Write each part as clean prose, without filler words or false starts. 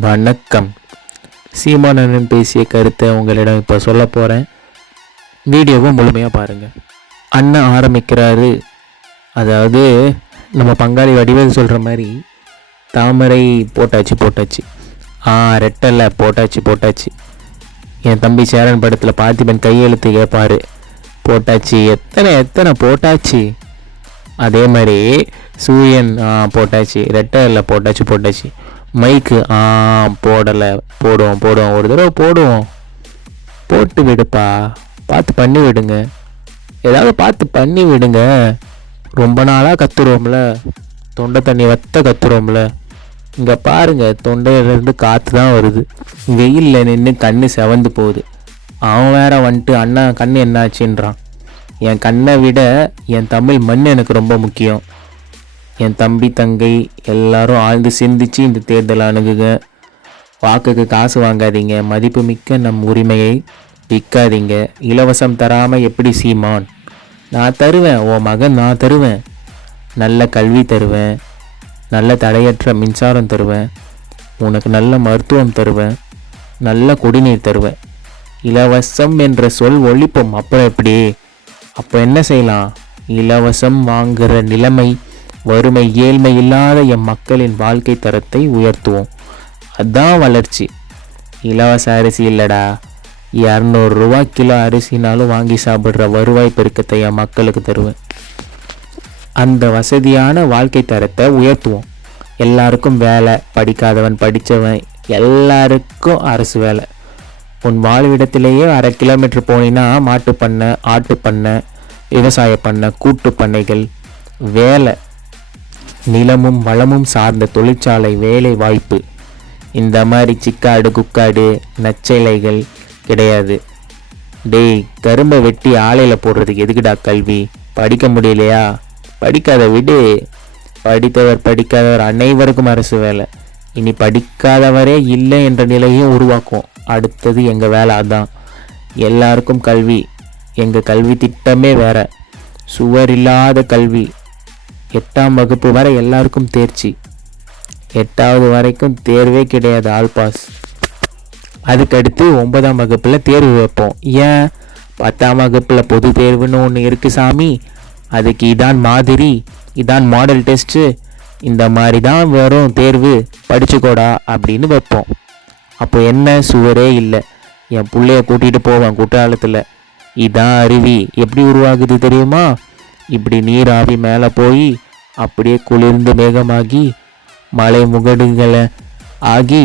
வணக்கம். சீமானன் பேசிய கருத்தை உங்களிடம் இப்போ சொல்ல போகிறேன். வீடியோவை முழுமையாக பாருங்கள். அண்ணன் ஆரம்பிக்கிறாரு. அதாவது நம்ம பங்காளி வடிவேல் சொல்கிற மாதிரி தாமரை போட்டாச்சு ரெட்டலை போட்டாச்சு. என் தம்பி சேரன் படத்தில் பார்த்திபன் கையெழுத்து கேட்பார், போட்டாச்சு எத்தனை போட்டாச்சு. அதே மாதிரி சூரியன் போட்டாச்சு, ரெட்டலை போட்டாச்சு. மைக்கு போடலை, போடுவோம் ஒரு தடவை போட்டு விடுப்பா, பார்த்து பண்ணி விடுங்க, ஏதாவது பார்த்து பண்ணி விடுங்க. ரொம்ப நாளாக கத்துருவோம்ல, தொண்டை தண்ணி கத்துருவோம்ல. இங்கே பாருங்கள், தொண்டையிலேருந்து காற்று தான் வருது. வெயிலில் நின்று கண்ணு செவந்து போகுது. அவன் வேற வந்துட்டு அண்ணா கண்ணு என்னாச்சுன்றான். என் கண்ணை விட என் தமிழ் மண் எனக்கு ரொம்ப முக்கியம். என் தம்பி தங்கை எல்லாரும் ஆழ்ந்து சிந்திச்சு இந்த தேர்தலை அணுகுங்க. வாக்குக்கு காசு வாங்காதீங்க. மதிப்பு மிக்க நம் உரிமையை விற்காதீங்க. இலவசம் தராமல் எப்படி சீமான்? நான் தருவேன், உன் மகன் நான் தருவேன். நல்ல கல்வி தருவேன், நல்ல தடையற்ற மின்சாரம் தருவேன், உனக்கு நல்ல மருத்துவம் தருவேன், நல்ல குடிநீர் தருவேன். இலவசம் என்ற சொல் ஒழிப்போம். அப்புறம் எப்படி? அப்போ என்ன செய்யலாம்? இலவசம் வாங்குகிற நிலைமை, வறுமை, ஏழ்மை இல்லாத எம் மக்களின் வாழ்க்கை தரத்தை உயர்த்துவோம். அதுதான் வளர்ச்சி. இலவச அரிசி இல்லைடா, 200 ரூபா கிலோ அரிசினாலும் வாங்கி சாப்பிட்ற வருவாய் பெருக்கத்தை என் மக்களுக்கு தருவேன். அந்த வசதியான வாழ்க்கை தரத்தை உயர்த்துவோம். எல்லாருக்கும் வேலை, படிக்காதவன் படித்தவன் எல்லாருக்கும் அரசு வேலை. உன் வாழ்விடத்திலேயே 1/2 கிலோமீட்டர் போனீங்கன்னா மாட்டு பண்ணை, ஆட்டு பண்ணை, விவசாய பண்ணை, கூட்டு பண்ணைகள், வேலை, நிலமும் வளமும் சார்ந்த தொழிற்சாலை வேலை வாய்ப்பு. இந்த மாதிரி சிக்காடு குக்காடு நச்சைலைகள் கிடையாது. டேய், கரும்பை வெட்டி ஆலையில் போடுறதுக்கு எதுக்குடா கல்வி? படிக்க முடியலையா? படிக்காத விடு. படித்தவர் படிக்காதவர் அனைவருக்கும் அரசு வேலை. இனி படிக்காதவரே இல்லை என்ற நிலையும் உருவாக்கும். அடுத்தது எங்கள் வேலை அதான். எல்லாருக்கும் கல்வி. எங்கள் கல்வி திட்டமே வேற. சுவர் இல்லாத கல்வி. 8ஆம் வகுப்பு வரை எல்லாருக்கும் தேர்ச்சி. 8வது வரைக்கும் தேர்வே கிடையாது, ஆல் பாஸ். அதுக்கடுத்து 9ஆம் வகுப்பில் தேர்வு வைப்போம். ஏன்? 10ஆம் வகுப்பில் பொது தேர்வுன்னு ஒன்று இருக்குது சாமி. அதுக்கு இதான் மாதிரி, இதான் மாடல் டெஸ்ட்டு, இந்த மாதிரி தான் வரும் தேர்வு, படிச்சுக்கோடா அப்படின்னு வைப்போம். அப்போ என்ன? சுவரே இல்லை. என் பிள்ளைய கூட்டிகிட்டு போவேன் குற்றாலத்தில். இதான் அருவி எப்படி உருவாகுது தெரியுமா? இப்படி நீர் ஆவி மேலே போய் அப்படியே குளிர்ந்து மேகமாகி மலை முகடுகளை ஆகி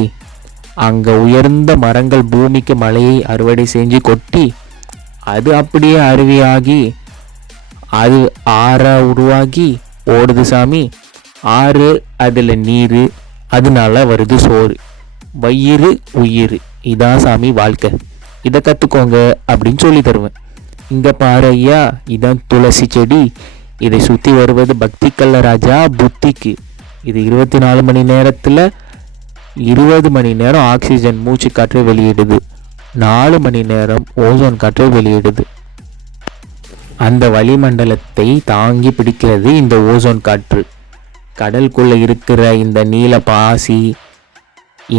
அங்கே உயர்ந்த மரங்கள் பூமிக்கு மலையை அறுவடை செஞ்சு கொட்டி அது அப்படியே அருவியாகி அது உருவாகி ஓடுது சாமி. ஆறு, அதில் நீர், அதனால வருது சோறு. வயிறு உயிர். இதான் சாமி வாழ்க்கை. இதை கற்றுக்கோங்க அப்படின்னு சொல்லி தருவேன். இங்கே பாரு ஐயா, இதான் துளசி செடி. இதை சுற்றி வருவது பக்தி கல்ல ராஜா புத்திக்கு. இது 24 மணி நேரத்தில் 20 மணி நேரம் ஆக்சிஜன் மூச்சு காற்றை வெளியிடுது, 4 மணி நேரம் ஓசோன் காற்றை வெளியிடுது. அந்த வளிமண்டலத்தை தாங்கி பிடிக்கிறது இந்த ஓசோன் காற்று. கடலுக்குள்ளே இருக்கிற இந்த நீல பாசி,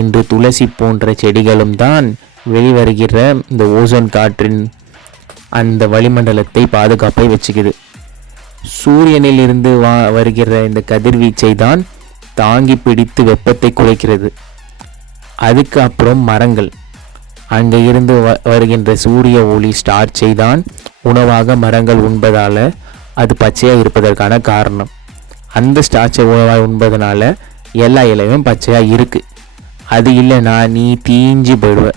இன்று துளசி போன்ற செடிகளும் தான் வெளிவருகிற இந்த ஓசோன் காற்றின் அந்த வளிமண்டலத்தை பாதுகாப்பை வச்சுக்குது. சூரியனில் இருந்து வருகிற இந்த கதிர்வீச்சை தான் தாங்கி பிடித்து வெப்பத்தை குறைக்கிறது. அதுக்கு அப்புறம் மரங்கள், அங்கே இருந்து வருகின்ற சூரிய ஒளி ஸ்டார்ச்சை தான் உணவாக மரங்கள் உண்பதால் அது பச்சையாக இருப்பதற்கான காரணம். அந்த ஸ்டார்ச்சை உணவாக உண்பதனால எல்லா இலையும் பச்சையாக இருக்குது. அது இல்லைன்னா நீ தீஞ்சு போயிடுவ.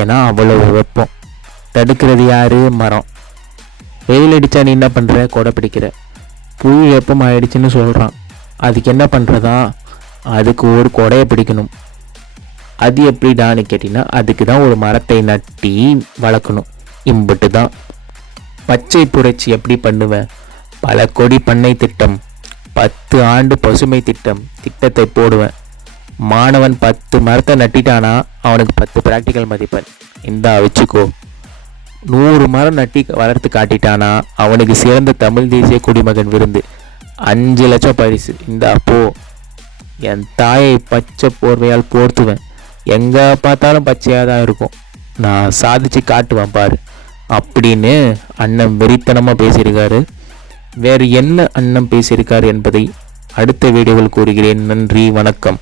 ஏன்னா அவ்வளவு வெப்பம். தடுக்கிறது யாரு? மரம். வெயில் அடித்தா நீ என்ன பண்ணுற? கொடை பிடிக்கிற. புவி வெப்பம் ஆயிடுச்சுன்னு சொல்கிறான். அதுக்கு என்ன பண்ணுறதா? அதுக்கு ஒரு கொடையை பிடிக்கணும். அது எப்படிடான்னு கேட்டிங்கன்னா, அதுக்கு தான் ஒரு மரத்தை நட்டி வளர்க்கணும். இம்புட்டு தான். பச்சை புரட்சி எப்படி பண்ணுவேன்? பல கொடி பண்ணை திட்டம், 10 ஆண்டு பசுமை திட்டத்தை போடுவேன். மாணவன் 10 மரத்தை நட்டிட்டானா அவனுக்கு 10 ப்ராக்டிக்கல் மதிப்பெண். இந்தா வச்சுக்கோ. 100 மரம் நட்டி வளர்த்து காட்டிட்டானா அவனுக்கு சிறந்த தமிழ் தேசிய குடிமகன் விருந்து, 5 லட்சம் பரிசு. இந்த அப்போ என் தாயை பச்சை போர்வையால் போர்த்துவேன். எங்கே பார்த்தாலும் பச்சையாக தான் இருக்கும், நான் சாதிச்சு காட்டுவேன் பாரு அப்படின்னு அண்ணன் வெறித்தனமாக பேசியிருக்காரு. வேறு என்ன அண்ணன் பேசியிருக்காரு என்பதை அடுத்த வீடியோவில் கூறுகிறேன். நன்றி, வணக்கம்.